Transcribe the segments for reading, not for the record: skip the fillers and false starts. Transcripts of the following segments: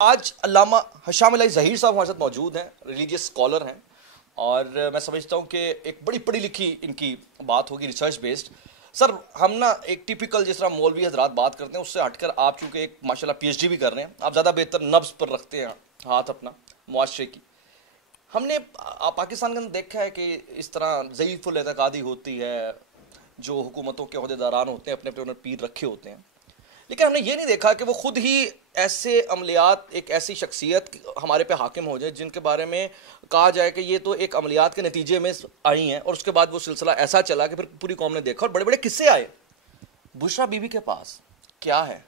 आज अल्लामा हशाम अली ज़हीर साहब हमारे साथ मौजूद हैं, रिलीजियस स्कॉलर हैं और मैं समझता हूं कि एक बड़ी पढ़ी लिखी इनकी बात होगी, रिसर्च बेस्ड। सर हम ना एक टिपिकल जिस तरह मौलवी हजरात बात करते हैं उससे हटकर आप चूँकि एक माशाल्लाह पीएचडी भी कर रहे हैं, आप ज़्यादा बेहतर नब्ज़ पर रखते हैं हाथ अपना मुआशरे की। हमने पाकिस्तान के अंदर देखा है कि इस तरह ज़ईफ़ुल एतक़ादी होती है, जो हुकूमतों के ओहदेदारान होते हैं अपने अपने उन्होंने पीर रखे होते हैं, लेकिन हमने ये नहीं देखा कि वो खुद ही ऐसे अमलियात, एक ऐसी शख्सियत हमारे पे हाकिम हो जाए जिनके बारे में कहा जाए कि ये तो एक अमलियात के नतीजे में आई हैं और उसके बाद वो सिलसिला ऐसा चला कि फिर पूरी कौम ने देखा और बड़े बड़े किस्से आए। बुशरा बीबी के पास क्या है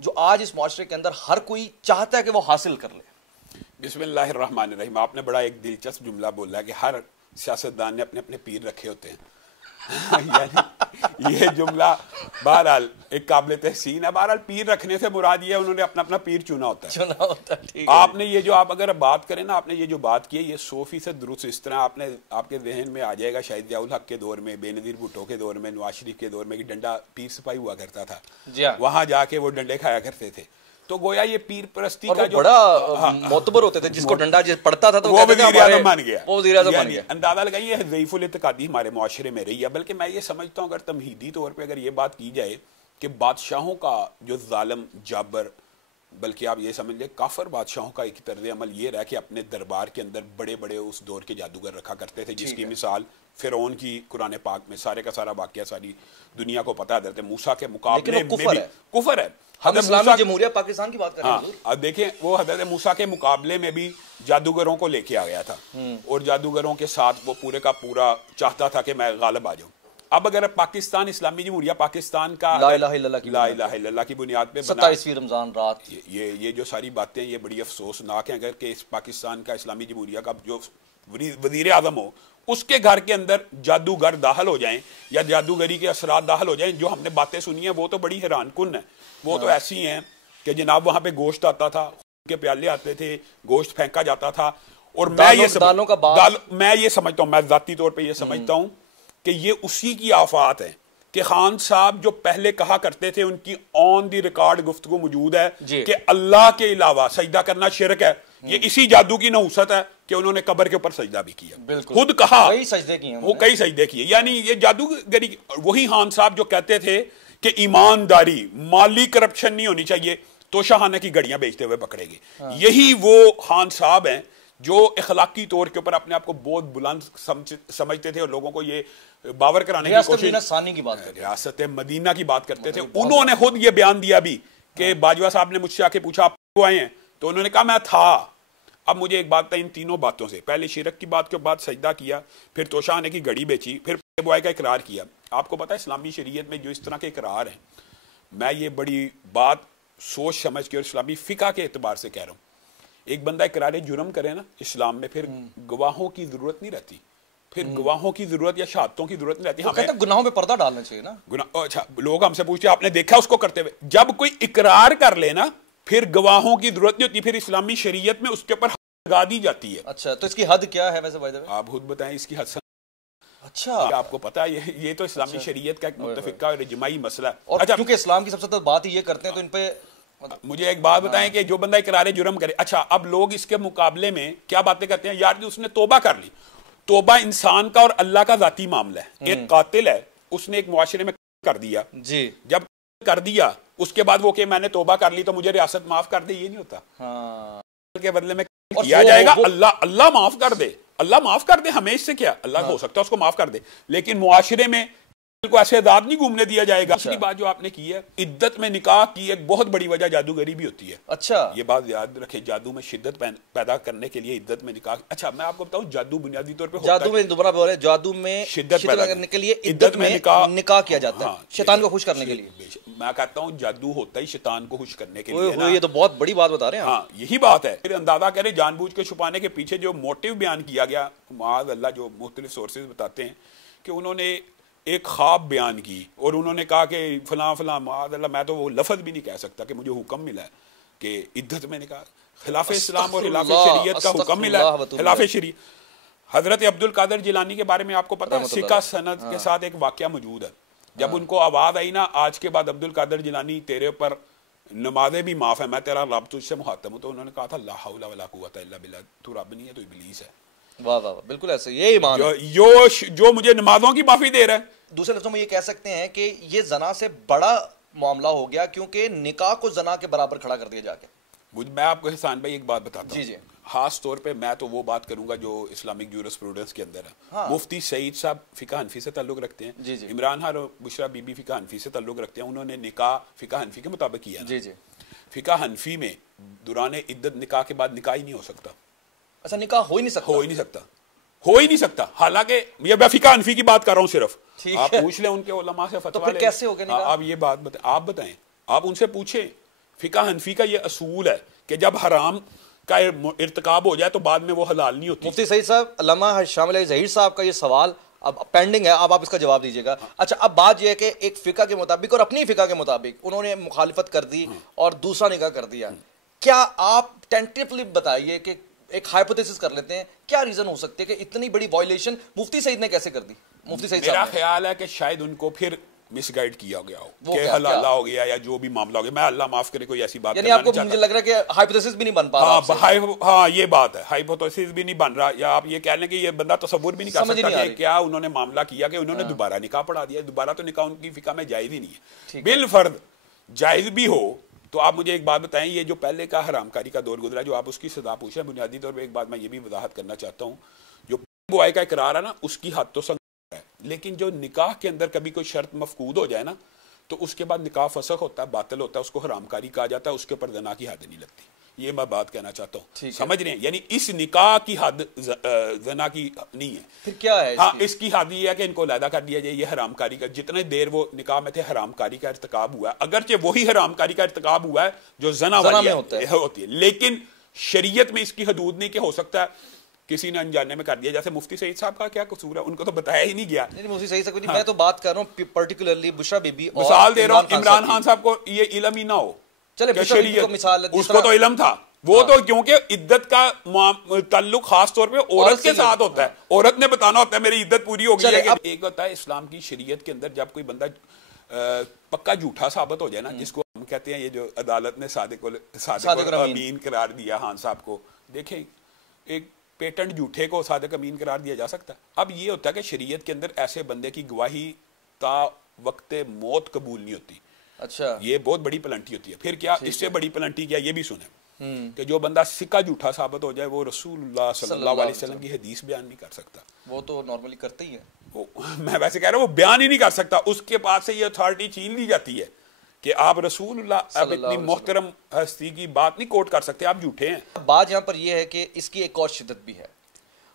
जो आज इस माशरे के अंदर हर कोई चाहता है कि वो हासिल कर ले? बिस्मिल्लाहिर्रहमानिर्रहीम। आपने बड़ा एक दिलचस्प जुमला बोला है कि हर सियासतदान ने अपने अपने पीर रखे होते हैं। यानी ये जुमला बहरहाल एक काबिल तहसीन है। बहरहाल पीर रखने से मुराद ये है उन्होंने अपना अपना पीर चुना होता है। ठीक है। आपने ये जो आप अगर बात करें ना, आपने ये जो बात की है ये 100% दुरुस्त। इस तरह आपने आपके जहन में आ जाएगा शायद जियाउल हक के दौर में, बेनज़ीर भुट्टो के दौर में, नवाज शरीफ के दौर में कि डंडा पीर सिपाही हुआ करता था, वहां जाके वो डंडे खाया करते थे। तो गोया ये पीर परस्ती का जो बड़ा मोतबर होते थे, जिसको डंडा पड़ता था तो वो वज़ीर आज़म बन गया, वो वज़ीर आज़म बन गया। अंदाजा लगाइए ज़ईफ़ुल इत्तेक़ादी हमारे मुआशरे में रही है। बल्कि मैं ये समझता हूँ अगर तमहीदी तौर पे अगर ये बात की जाए कि बादशाहों का जो जालिम जाबर, बल्कि आप ये समझ लें काफर बादशाहों का एक तर्ज अमल ये रहा कि अपने दरबार के अंदर बड़े बड़े उस दौर के जादूगर रखा करते थे, जिसकी मिसाल फ़िरौन की कुरान पाक में सारे का सारा वाक़या सारी दुनिया को पता है। हज़रत मूसा के मुकाबले में भी कुफर है। हम इस्लामी जमहूरिया पाकिस्तान की बात कर रहे हैं। हाँ, अब देखें वो हज़रत मूसा के मुकाबले में भी जादूगरों को लेके आ गया था और जादूगरों के साथ वो पूरे का पूरा चाहता था कि मैं गालिब आ जाऊं। अब अगर पाकिस्तान इस्लामी जमहूरिया पाकिस्तान का ला इलाहा इल्लल्लाह की बुनियाद पे 27वीं रमजान रात, ये जो सारी बातें ये बड़ी अफसोसनाक हैं। अगर कि इस पाकिस्तान का इस्लामी जमहूरिया का जो वज़ीर आज़म हो उसके घर के अंदर जादूगर दाखिल हो जाएं या जादूगरी के असरात दाखिल हो जाएं, जो हमने बातें सुनी हैं वो तो बड़ी हैरानकुन है। वो तो ऐसी हैं कि जनाब वहाँ पे गोश्त आता था, के प्याले आते थे, गोश्त फेंका जाता था। और मैं ये समझता हूँ, मैं ज़ाती तौर पे ये समझता हूँ कि ये उसी की आफात है कि खान साहब जो पहले कहा करते थे उनकी ऑन दी रिकॉर्ड गुफ्तगू मौजूद है कि अल्लाह के अलावा सजदा करना शिरक है। ये इसी जादू की नहुसत है कि उन्होंने कब्र के ऊपर सजदा भी किया, खुद कहा, कई सजदे किए, वो कई सजदे किए। यानी ये जादूगरी वही खान साहब जो कहते थे कि ईमानदारी, माली करप्शन नहीं होनी चाहिए तो शाहाना की घड़ियां बेचते हुए पकड़ेंगे। यही वो खान साहब हैं जो इखलाकी तौर के ऊपर अपने आप को बहुत बुलंद समझते थे और लोगों को ये बावर कराने की कोशिश, रियासत मदीना की बात करते थे। उन्होंने खुद ये बयान दिया भी कि बाजवा साहब ने मुझसे आके पूछा आप क्यों आए हैं, तो उन्होंने कहा मैं था। अब मुझे एक बात था, इन तीनों बातों से पहले शिरक की बात के बाद सजदा किया, फिर तोशा आने की घड़ी बेची, फिर बुआई का इकरार किया। आपको पता है इस्लामी शरीयत में जो इस तरह के इकरार हैं, मैं ये बड़ी बात सोच समझ के और इस्लामी फ़िक़ा के एतबार से कह रहा हूँ, एक बंदा इकरार जुर्म करे ना इस्लाम में, फिर गवाहों की जरूरत नहीं रहती, फिर गवाहों की जरूरत या शहादतों की जरूरत नहीं रहती। हमें गुनाहों पे पर्दा डालना चाहिए ना। अच्छा, लोग हमसे पूछते आपने देखा उसको करते हुए? जब कोई इकरार कर लेना फिर गवाहों की जरूरत नहीं होती, फिर इस्लामी शरीयत में उसके ऊपर लगा दी जाती है। अच्छा, तो इसकी हद क्या है वैसे भाई? आप खुद बताएं इसकी हद। अच्छा, आपको पता है ये तो इस्लामी शरीयत का एक मुत्तफिका और इजमाई मसला है। और अच्छा, क्योंकि इस्लाम की सबसे तो बात ही ये करते हैं तो इन पे मुझे एक बात बताएं कि जो बंदा इकरार जुर्म करे, अच्छा अब लोग इसके मुकाबले में क्या बातें करते हैं, यार उसने तोबा कर ली। तोबा इंसान का और अल्लाह का जाती मामला है। एक कातिल है, उसने एक मुआशरे में कर दिया जी, जब कर दिया उसके बाद वो कि मैंने तोबा कर ली तो मुझे रियासत माफ कर दे, ये नहीं होता। के बदले में किया जाएगा अल्लाह माफ कर दे, अल्लाह माफ कर दे, हमें इससे क्या, अल्लाह हो सकता है उसको माफ कर दे, लेकिन मुआशरे में को ऐसे आजाद नहीं घूमने दिया जाएगा। दूसरी बात जो आपने की है, इद्दत में निकाह की एक बहुत बड़ी वजह जादूगरी भी होती है। अच्छा, ये बात याद रखें, जादू में शिद्दत पैदा करने के लिए इद्दत में निकाह। अच्छा, मैं आपको बताऊं जादू बुनियादी तौर पे जादू में दोबारा बोले, जादू में शिद्दत पैदा करने के लिए इद्दत में निकाह किया जाता है, शैतान को खुश करने के लिए। मैं कहता हूँ जादू होता ही शैतान को खुश करने के लिए। ये तो बहुत बड़ी बात बता रहे हैं। हाँ, यही बात है। फिर अंदाजा करें जानबूझ के छुपाने के पीछे जो मोटिव बयान किया गया, माज़ अल्लाह जो मुख्तलिफ सोर्सेज बताते हैं कि उन्होंने एक ख्वाब बयान की और उन्होंने कहा कि फलां फलां, माज़ अल्लाह मैं तो वो लफ्ज़ भी नहीं कह सकता कि मुझे हुक्म मिला है कि इद्दत में निकाह, खिलाफ इस्लाम और खिलाफ शरीयत का हुक्म मिला है, खिलाफ शरीयत। हजरत अब्दुल कादिर जिलानी के बारे में आपको पता है, सिक्का सनद के साथ एक वाकया मौजूद है। जब उनको आवाज आई ना आज के बाद अब्दुल कादिर जिलानी तेरे ऊपर नमाजें भी माफ है, मैं तेरा रब तुझसे मुखातब हूं, तो उन्होंने कहा था ला हौला वला कुव्वता इल्ला बिल्लाह, तू रब नहीं है तो इब्लीस है। वाह वाह, बिल्कुल ऐसे, ये ईमान है। जो मुझे नमाजों की माफी दे रहा है। दूसरे लफ्जों में ये कह सकते हैं कि ये जना से बड़ा मामला हो गया, क्योंकि निकाह को जना के बराबर खड़ा कर दिया जाके। मैं आपको एहसान भाई एक बात बताता हूँ, जी जी, खास तौर पे मैं तो वो बात करूंगा जो इस्लामिक जूरिस्प्रूडेंस के अंदर है। हाँ। मुफ्ती सईद साहब फिका हनफी से ताल्लुक रखते हैं, जी जी, इमरान खान और बुशरा बीबी फिका हनफी से ताल्लुक रखते हैं, उन्होंने निकाह फिका हनफी के मुताबिक किया ना। जी जी। फिका हनफी में दुराने इद्दत निकाह के बाद निकाह ही नहीं हो सकता। अच्छा, निकाह हो ही नहीं सकता? हो ही नहीं सकता, हो ही नहीं सकता। हालांकि ये मैं फिका हनफी की बात कर रहा हूँ सिर्फ, आप पूछ लें उनके उलमा से फतवा। तो फिर कैसे हो गया निकाह? आप ये बात आप बताएं, आप उनसे पूछें। फिका हनफी का ये असूल है कि जब हराम का इर्तिकाब हो जाए तो बाद में वो हलाल नहीं होती। मुफ्ती सईद साहब, अल्लामा शामिल ज़हीर साहब का ये सवाल अब पेंडिंग है, अब आप इसका जवाब दीजिएगा। अच्छा, अब बात यह है कि एक फिका के मुताबिक और अपनी फिका के मुताबिक उन्होंने मुखालिफत कर दी और दूसरा निकाह कर दिया। क्या आप टेंटेटिवली बताइए कि एक हाइपोथेसिस कर लेते हैं, क्या रीजन हो सकते हैं कि इतनी बड़ी वायलेशन मुफ्ती सईद ने कैसे कर दी? मुफ्ती सईद मेरा ख्याल है कि शायद उनको फिर मिसगाइड किया गया हो कि हलाला हो गया या जो भी मामला हो गया। मैं अल्लाह माफ करे कोई ऐसी बात, यानी आपको मुझे लग रहा है कि हाइपोथेसिस भी नहीं बन पा रहा। हाँ, ये बात है, हाइपोथेसिस भी नहीं बन रहा, या आप ये कह लें कि ये बंदा तसव्वुर भी नहीं कर सकता कि क्या उन्होंने मामला किया कि उन्होंने दोबारा निकाह पढ़ा दिया। दोबारा तो निकाह उनकी फिका में जायज ही नहीं है। बिल फर्द जायज भी हो तो आप मुझे एक बात बताएं, ये जो पहले का हरामकारी का दौर गुजरा, जो आप उसकी सजा पूछे, बुनियादी तौर पर एक बात मैं ये भी वजाहत करना चाहता हूँ, जो बुआई का इकरार है ना, उसकी हद तो संग है, लेकिन जो निकाह के अंदर कभी कोई शर्त मफकूद हो जाए ना, तो उसके बाद निकाह फसख होता है, बातिल होता है, उसको हरामकारी कहा जाता है, उसके ऊपर जना की हद नहीं लगती। ये मैं बात कहना चाहता हूँ, समझ रहे हैं? यानी इस निकाह की हद जना की नहीं है। फिर क्या है? हाँ, इसकी हद ये है कि इनको अलहदा कर दिया जाए। ये हरामकारी का, जितने देर वो निकाह में थे, हरामकारी का इर्तिकाब हुआ है, अगरचे वही हरामकारी का इर्तिकाब हुआ है जो जना वाली होती है, लेकिन शरीयत में इसकी हदूद नहीं कि हो सकता है किसी ने अनजाने में कर दिया। जैसे मुफ्ती सईद साहब का क्या कसूर है, उनको तो बताया ही नहीं गया। नहीं, मुफ्ती सईद साहब नहीं, मैं तो बात कर रहा हूँ पर्टिकुलरली बुशरा बीबी और मिसाल दे रहा हूँ, इमरान खान साहब को ये इल्म ही ना हो, चले को मिसाल, उसको तो इल्म था, वो तो क्योंकि इद्दत का ताल्लुक खास तौर पे औरत के साथ होता है, औरत ने बताना होता है मेरी इद्दत पूरी हो गई है। एक होता है इस्लाम की शरीयत के अंदर, जब कोई बंदा पक्का झूठा साबित हो जाए ना, जिसको हम कहते हैं, ये जो अदालत ने सादिक अमीन करार दिया खान साहब को, देखें एक पेटेंट झूठे को सादिक अमीन करार दिया जा सकता है। अब ये होता है कि शरीयत के अंदर ऐसे बंदे की गवाही ता वक्त मौत कबूल नहीं होती। अच्छा, ये बहुत बड़ी पेनल्टी होती है। फिर क्या, इससे बड़ी पेनल्टी क्या, ये भी सुने कि जो बंदा सिक्का झूठा साबित हो जाए, वो रसूलुल्लाह सल्लल्लाहु अलैहि वसल्लम की हदीस बयान नहीं कर सकता। वो तो नॉर्मली करते ही है, मैं वैसे कह रहा हूँ, वो बयान ही नहीं कर सकता, उसके पास से ये अथॉरिटी छीन ली जाती है कि आप रसूलुल्लाह, अब इतनी मोहतरम हस्ती की बात नहीं कोट कर सकते, आप झूठे हैं। बात यहाँ पर यह है कि इसकी एक और शिद्दत भी है।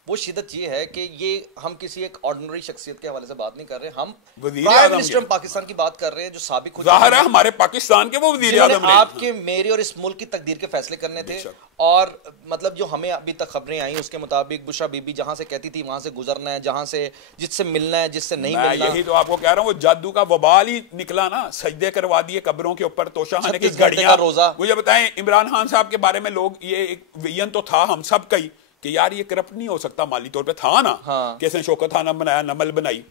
वो शिद्दत ये है कि ये हम किसी एक ऑर्डिनरी शख्सियत के हवाले से बात नहीं कर रहे, हम प्राइम मिनिस्टर पाकिस्तान की बात कर रहे हैं, जो साबिक ज़ाहिर है हमारे पाकिस्तान के वो वज़ीर आज़म ने आपके, मेरे और इस मुल्क की तकदीर के फैसले करने थे। और मतलब जो हमें अभी तक खबरें आई उसके मुताबिक बुशरा बीबी जहां से कहती थी वहां से गुजरना है, जहां से जिससे मिलना है, जिससे नहीं मिलना। यही तो आपको कह रहा हूँ, वो जादू का वबाल ही निकला ना, सजदे करवा दिए कब्रों के ऊपर, तोशाखाने की घड़ियां, रोजा। मुझे बताएं, इमरान खान साहब के बारे में लोग, ये एक विजन तो था हम सब का ही कि यार ये करप्ट नहीं हो सकता, माली तौर पे था ना। हाँ। कैसे शौकत खाना बनाया, नमल बनाई,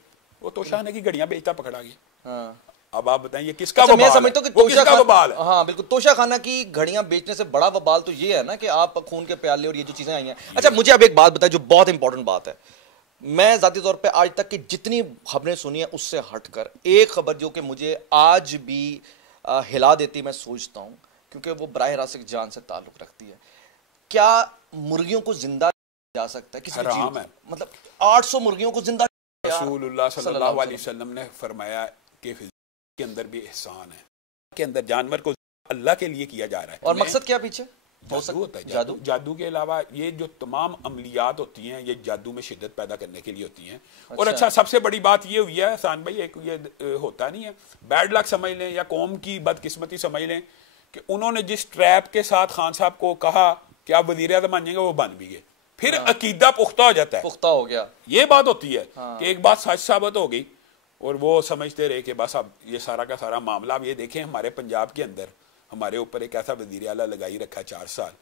वो तोशाखाने की घड़ियां बेचता पकड़ा गया। हाँ। अब आप बताएं ये किसका अच्छा, वबाल मैं समझता हूं कि वबाल है? हाँ बिल्कुल, तोशाखाना की घड़ियां बेचने से बड़ा वबाल तो ये है ना कि आप खून के प्याले और ये जो चीजें आई हैं। अच्छा, मुझे अब एक बात बताएं जो बहुत इंपॉर्टेंट बात है। मैं जाती तौर पे आज तक की जितनी खबरें सुनी है उससे हटकर एक खबर जो कि मुझे आज भी हिला देती, मैं सोचता हूँ, क्योंकि वो बराह रास्त जान से ताल्लुक रखती है। क्या मुर्गियों को जिंदा जा सकता है किसी हराम है, मतलब 800 मुर्गियों को जिंदा? रसूलुल्लाह सल्लल्लाहु अलैहि वसल्लम ने फरमाया कि के अंदर भी एहसान है, के अंदर जानवर को अल्लाह के लिए किया जा रहा है। और मकसद क्या पीछे जादू होता है। जादू के अलावा ये जो तमाम अमलियात होती हैं, ये जादू में शिद्दत पैदा करने के लिए होती हैं। और अच्छा, सबसे बड़ी बात ये हुई है हसान भाई, एक ये होता नहीं है, बैड लक समझ लें या कौम की बदकिस्मती समझ लें, कि उन्होंने जिस ट्रैप के साथ खान साहब को कहा कि आप वजीर आज़म बन जाएंगे, वो बन भी गए। फिर अकीदा पुख्ता हो जाता है, पुख्ता हो गया। ये बात होती है कि एक बात सच साबित हो गई और वो समझते रहे कि बस अब ये सारा का सारा मामला। अब ये देखें, हमारे पंजाब के अंदर हमारे ऊपर एक ऐसा वज़ीर आला लगाई रखा 4 साल,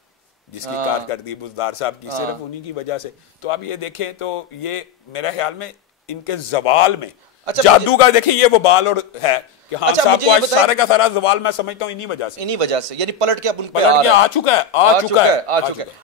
जिसकी कारकर्दगी बुज़दार साहब की सिर्फ उन्हीं की वजह से। तो अब ये देखें, तो ये मेरे ख्याल में इनके जवाल में अच्छा, जादू का देखिए ये वो बाल और है कि हाँ अच्छा, साहब मुझे को ये आज बताइए- सारे का सारा जवाल मैं समझता हूँ इन्हीं वजह से इन्हीं वजह से, यानी पलट के अब उन पे पलट के रहे हैं। आ चुका है, आ चुका है। आ चुका है।